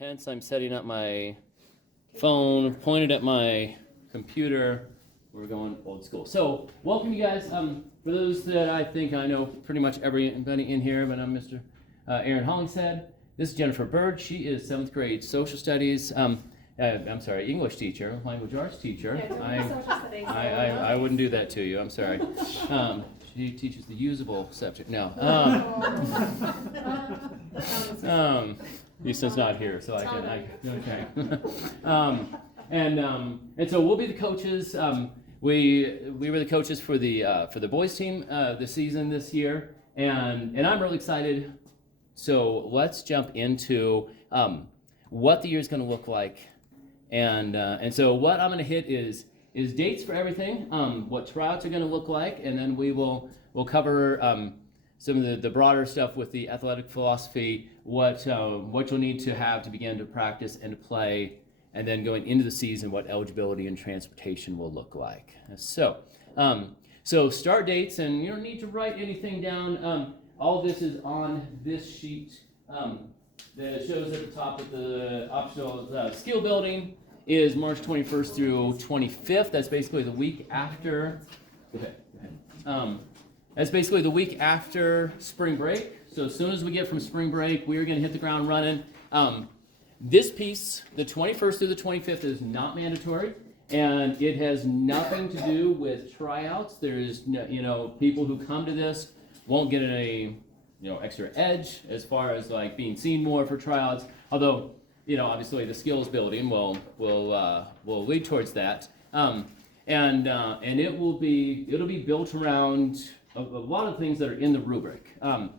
Hence, I'm setting up my phone pointed at my computer. We're going old school. So, welcome you guys. For those that I think I know pretty much everybody in here, but I'm Mr. Aaron Hollingshead. This is Jennifer Bird. She is 7th grade social studies. English teacher, language arts teacher. Yeah, I wouldn't do that to you. I'm sorry. She teaches the usable subject. No. Easton's not here, so I can. And so we'll be the coaches. We were the coaches for the boys team this season this year, and I'm really excited. So let's jump into what the year is going to look like, and so what I'm going to hit is dates for everything, what tryouts are going to look like, and then we'll cover some of the broader stuff with the athletic philosophy, what you'll need to have to begin to practice and to play, and then going into the season, what eligibility and transportation will look like. So start dates, and you don't need to write anything down. All this is on this sheet that shows at the top that the optional skill building is March 21st through 25th. That's basically the week after. Go ahead. That's basically the week after spring break. So as soon as we get from spring break, we're going to hit the ground running. This piece, the 21st through the 25th, is not mandatory, and it has nothing to do with tryouts. There's no, people who come to this won't get a extra edge as far as like being seen more for tryouts. Although obviously the skills building will lead towards that, and it'll be built around a lot of things that are in the rubric of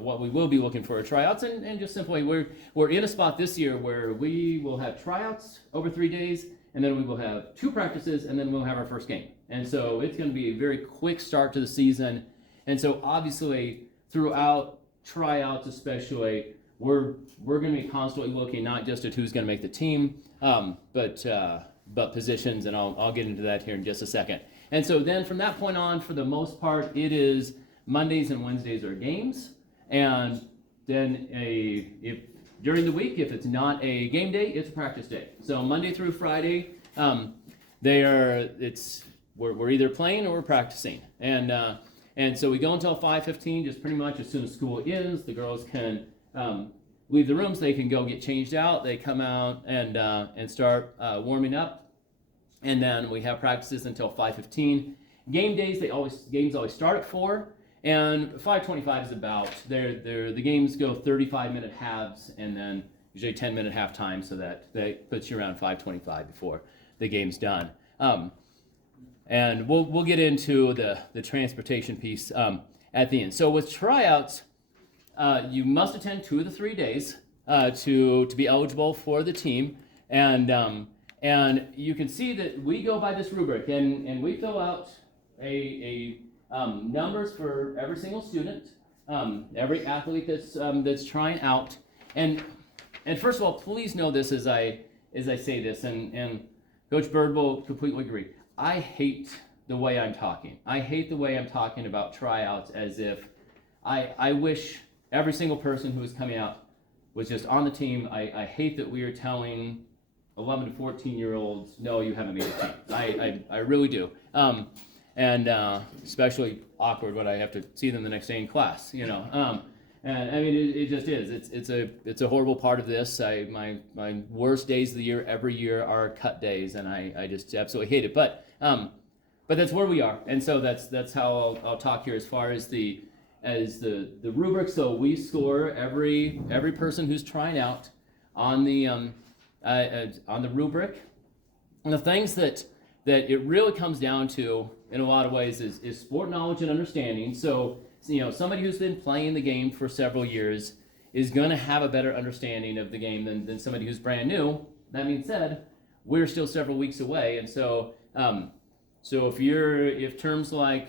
what we will be looking for at tryouts, and just simply we're in a spot this year where we will have tryouts over 3 days, and then we will have 2 practices, and then we'll have our first game. And so it's going to be a very quick start to the season. And so obviously throughout tryouts especially, we're going to be constantly looking not just at who's going to make the team, but positions, and I'll get into that here in just a second. And so then from that point on, for the most part, it is Mondays and Wednesdays are games, and then if during the week, if it's not a game day, it's a practice day. So Monday through Friday, we're either playing or we're practicing, and so we go until 5:15, just pretty much as soon as school ends. The girls can leave the rooms. They can go get changed out. They come out and start warming up. And then we have practices until 5:15. Game days, games always start at 4, and 5:25 is about. The games go 35-minute halves, and then usually 10-minute halftime, so that puts you around 5:25 before the game's done. And we'll get into the transportation piece at the end. So with tryouts, you must attend 2 of the 3 days to be eligible for the team, and you can see that we go by this rubric, and we fill out a numbers for every single student, every athlete that's trying out. And first of all, please know this as I say this, and Coach Bird will completely agree. I hate the way I'm talking. I hate the way I'm talking about tryouts as if I wish every single person who is coming out was just on the team. I hate that we are telling 11 to 14-year-olds, no, you haven't made a team. I really do. And especially awkward when I have to see them the next day in class, And I mean, it just is. It's a horrible part of this. My worst days of the year every year are cut days, and I just absolutely hate it. But that's where we are, and so that's how I'll talk here as far as the rubric. So we score every person who's trying out on the rubric. And the things that it really comes down to in a lot of ways is sport knowledge and understanding. So somebody who's been playing the game for several years is going to have a better understanding of the game than somebody who's brand new. That being said, we're still several weeks away, and so if terms like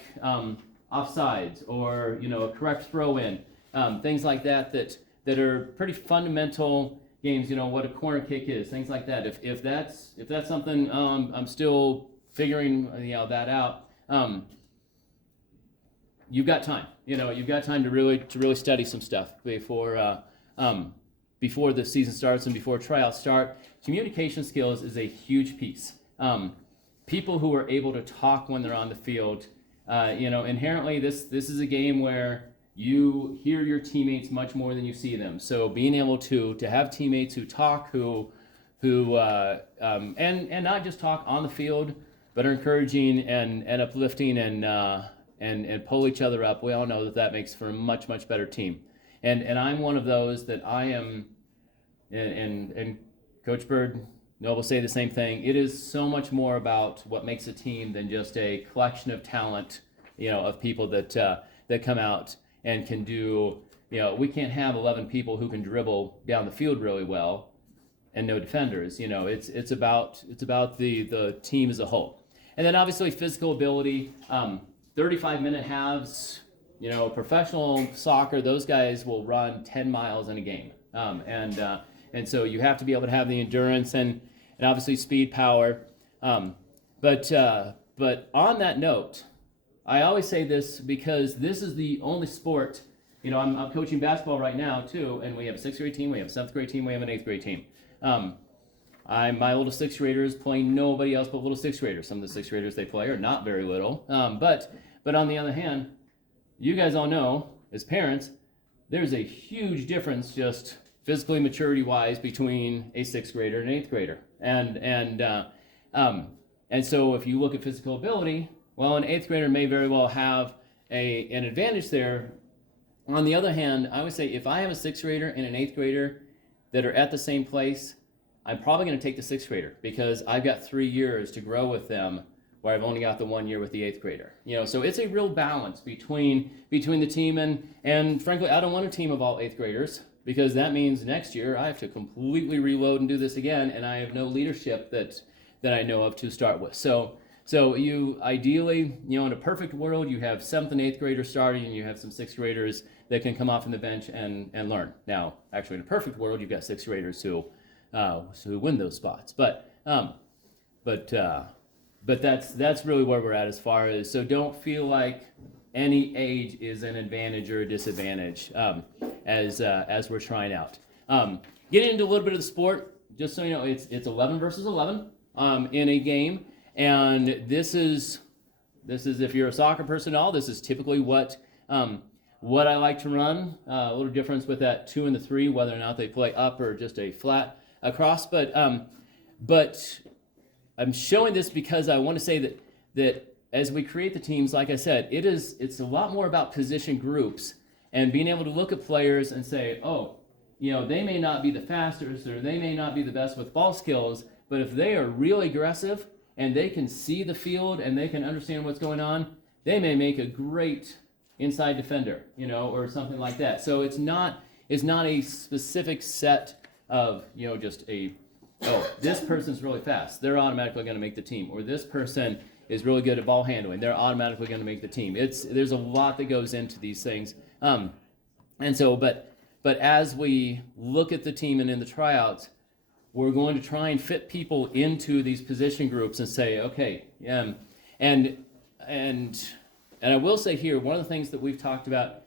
offsides or a correct throw in, things like that are pretty fundamental games, what a corner kick is, things like that. If that's something I'm still figuring that out, you've got time. You've got time to really study some stuff before before the season starts and before tryouts start, communication skills is a huge piece. People who are able to talk when they're on the field, inherently this is a game where you hear your teammates much more than you see them. So being able to have teammates who talk, and not just talk on the field, but are encouraging and uplifting and pull each other up. We all know that makes for a much, much better team. And I'm one of those that I am, and Coach Bird will say the same thing. It is so much more about what makes a team than just a collection of talent, of people that come out and can do, we can't have 11 people who can dribble down the field really well and no defenders. It's about the team as a whole. And then obviously physical ability, 35-minute halves, professional soccer, those guys will run 10 miles in a game. And so you have to be able to have the endurance and obviously speed, power. But on that note, I always say this because this is the only sport, I'm coaching basketball right now too, and we have a 6th grade team, we have a 7th grade team, we have an 8th grade team. My oldest 6th graders playing nobody else but little 6th graders. Some of the 6th graders they play are not very little. But on the other hand, you guys all know, as parents, there's a huge difference just physically maturity-wise between a 6th grader and an 8th grader. And so if you look at physical ability, well, an 8th grader may very well have an advantage there. On the other hand, I would say if I have a 6th grader and an 8th grader that are at the same place, I'm probably going to take the 6th grader because I've got 3 years to grow with them where I've only got the 1 year with the 8th grader. So it's a real balance between the team and frankly, I don't want a team of all 8th graders because that means next year I have to completely reload and do this again, and I have no leadership that I know of to start with. So you ideally, in a perfect world, you have 7th and 8th graders starting, and you have some 6th graders that can come off in the bench and learn. Now, actually, in a perfect world, you've got 6th graders who win those spots. But that's really where we're at as far as, so don't feel like any age is an advantage or a disadvantage as we're trying out. Getting into a little bit of the sport, just so you know, it's 11 versus 11 in a game, and this is if you're a soccer person at all, this is typically what I like to run. A little difference with that 2 and the 3, whether or not they play up or just a flat across, but I'm showing this because I want to say that as we create the teams, like I said, it's a lot more about position groups and being able to look at players and say, they may not be the fastest or they may not be the best with ball skills, but if they are really aggressive and they can see the field and they can understand what's going on, they may make a great inside defender, or something like that. So it's not a specific set of, just this person's really fast, they're automatically going to make the team, or this person is really good at ball handling, they're automatically going to make the team. There's a lot that goes into these things, and so but as we look at the team and in the tryouts, we're going to try and fit people into these position groups and say, okay, and I will say here, one of the things that we've talked about,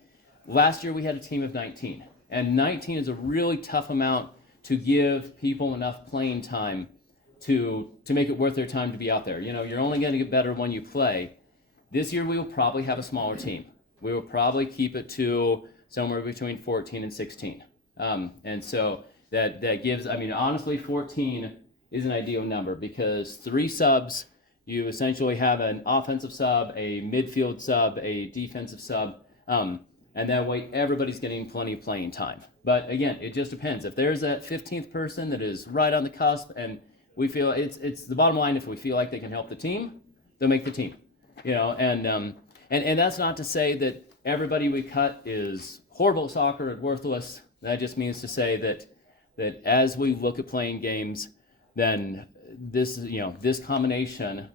last year we had a team of 19, and 19 is a really tough amount to give people enough playing time to make it worth their time to be out there. You're only going to get better when you play. This year we will probably have a smaller team. We will probably keep it to somewhere between 14 and 16. And so that gives, honestly, 14 is an ideal number because 3 subs, you essentially have an offensive sub, a midfield sub, a defensive sub, and that way everybody's getting plenty of playing time. But again, it just depends. If there's that 15th person that is right on the cusp and we feel it's the bottom line, if we feel like they can help the team, they'll make the team. And that's not to say that everybody we cut is horrible at soccer and worthless. That just means to say that as we look at playing games, then this combination,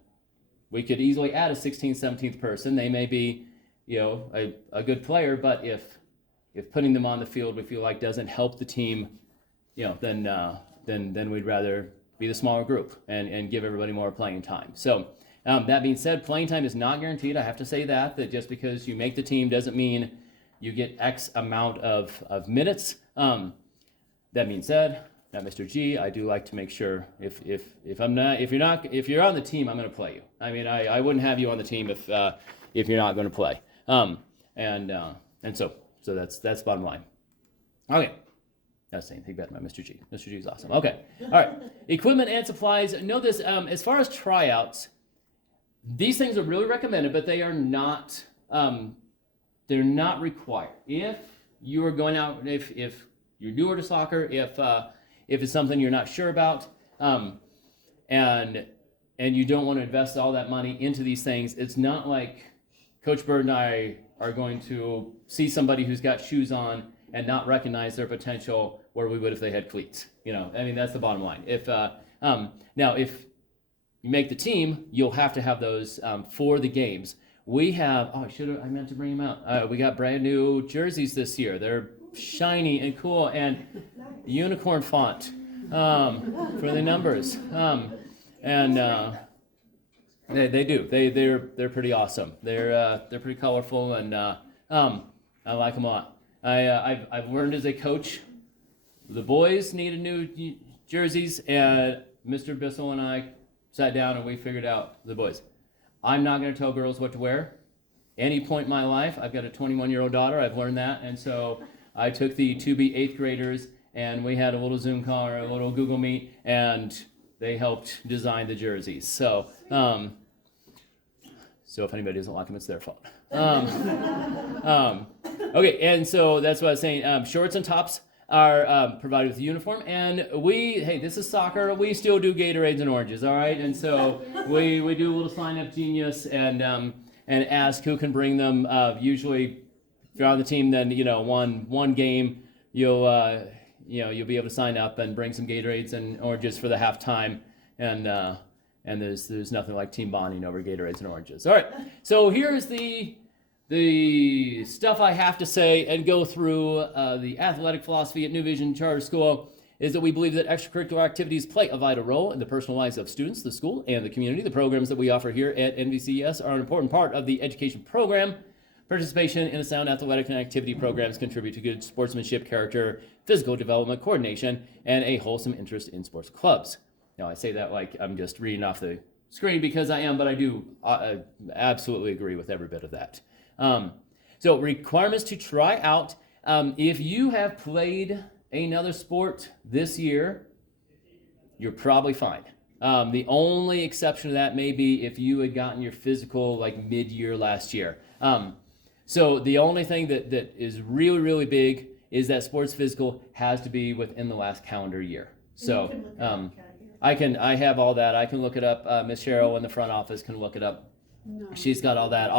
we could easily add a 16th, 17th person. They may be, a good player, but if putting them on the field we feel like doesn't help the team, then we'd rather be the smaller group and give everybody more playing time. So that being said, playing time is not guaranteed. I have to say that just because you make the team doesn't mean you get X amount of minutes. That That being said, now Mr. G, I do like to make sure if you're on the team, I'm going to play you. I mean, I wouldn't have you on the team if you're not going to play. And so that's bottom line. Okay. Not saying anything bad about Mr. G. Mr. G is awesome. Okay. All right. Equipment and supplies. Know this, as far as tryouts, these things are really recommended, but they are not, they're not required. If you are going out, if you're newer to soccer, if it's something you're not sure about, and you don't want to invest all that money into these things, it's not like Coach Bird and I are going to see somebody who's got shoes on and not recognize their potential where we would if they had cleats. You know, I mean, that's the bottom line. Now, if you make the team, you'll have to have those for the games. We have, I meant to bring them out. We got brand new jerseys this year. They're shiny and cool and unicorn font for the numbers. They do. They're pretty awesome. They're pretty colorful, and I like them a lot. I've learned as a coach, the boys needed new jerseys, and Mr. Bissell and I sat down and we figured out the boys. I'm not going to tell girls what to wear. Any point in my life, I've got a 21-year-old daughter. I've learned that, and so I took the 2B 8th graders, and we had a little Zoom call or a little Google Meet, and they helped design the jerseys. So if anybody doesn't like them, it's their fault. Okay, and so that's what I was saying. Shorts and tops are provided with uniform, and this is soccer. We still do Gatorades and oranges, all right? And so we do a little sign-up genius and ask who can bring them. Usually, if you're on the team, then one game you'll be able to sign up and bring some Gatorades and oranges for the halftime, and there's nothing like team bonding over Gatorades and oranges. All right, so here's the stuff I have to say and go through. The athletic philosophy at New Vision Charter School is that we believe that extracurricular activities play a vital role in the personal lives of students, the school, and the community. The programs that we offer here at NVCS are an important part of the education program. Participation in a sound athletic and activity programs contribute to good sportsmanship, character, physical development, coordination, and a wholesome interest in sports clubs. Now, I say that like I'm just reading off the screen because I am, but I do absolutely agree with every bit of that. So requirements to try out. If you have played another sport this year, you're probably fine. The only exception to that may be if you had gotten your physical like mid-year last year. So the only thing that is really, really big is that sports physical has to be within the last calendar year. So I have all that. I can look it up. Miss Cheryl in the front office can look it up. No. She's got all that.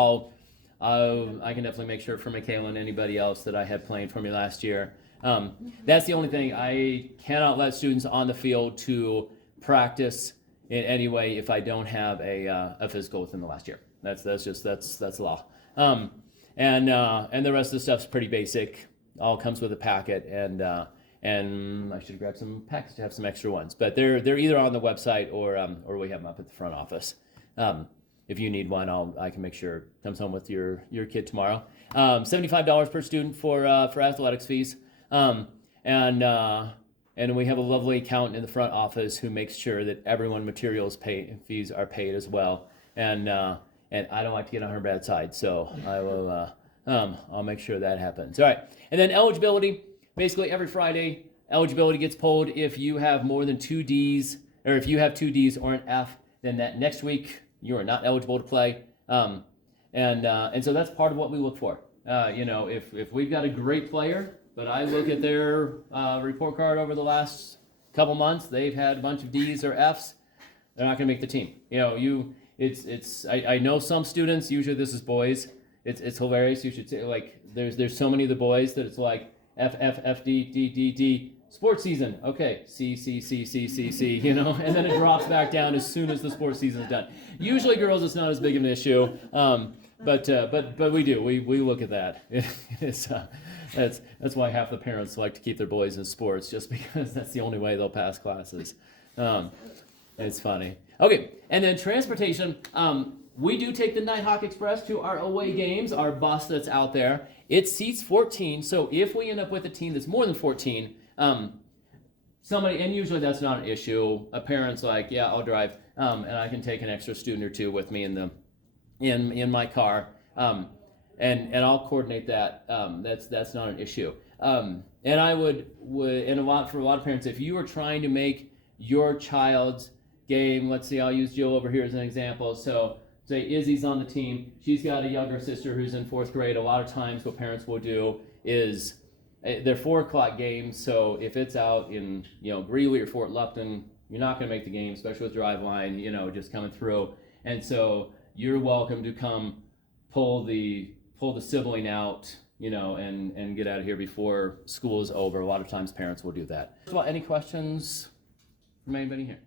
I can definitely make sure for Michaela and anybody else that I had playing for me last year. That's the only thing. I cannot let students on the field to practice in any way if I don't have a physical within the last year. That's the law. And the rest of the stuff's pretty basic. All comes with a packet, and I should have grabbed some packets to have some extra ones. But they're either on the website or we have them up at the front office. If you need one, I can make sure it comes home with your kid tomorrow. $75 per student for athletics fees, and we have a lovely accountant in the front office who makes sure that everyone materials fees are paid as well. And I don't like to get on her bad side, so I will. I'll make sure that happens. All right, and then eligibility. Basically, every Friday, eligibility gets pulled if you have more than 2 Ds, or if you have 2 Ds or an F. Then that next week you are not eligible to play, and so that's part of what we look for. If we've got a great player, but I look at their report card over the last couple months, they've had a bunch of Ds or Fs, they're not going to make the team. I know some students. Usually this is boys. It's hilarious. You should say like there's so many of the boys that it's like F F F D D D D. Sports season, okay, C, and then it drops back down as soon as the sports season is done. Usually girls, it's not as big of an issue, but we do, we look at that. That's why half the parents like to keep their boys in sports, just because that's the only way they'll pass classes. It's funny. Okay, and then transportation, we do take the Nighthawk Express to our away games, our bus that's out there. It seats 14, so if we end up with a team that's more than 14, somebody, and usually that's not an issue. A parent's like, yeah, I'll drive, and I can take an extra student or two with me in my car, and I'll coordinate that. That's not an issue. And I would and for a lot of parents, if you are trying to make your child's game, let's see, I'll use Jill over here as an example. So say Izzy's on the team. She's got a younger sister who's in 4th grade. A lot of times what parents will do is they're 4 o'clock games. So if it's out in, Greeley or Fort Lupton, you're not going to make the game, especially with Driveline, just coming through. And so you're welcome to come pull the sibling out, and get out of here before school is over. A lot of times parents will do that. Well, any questions from anybody here?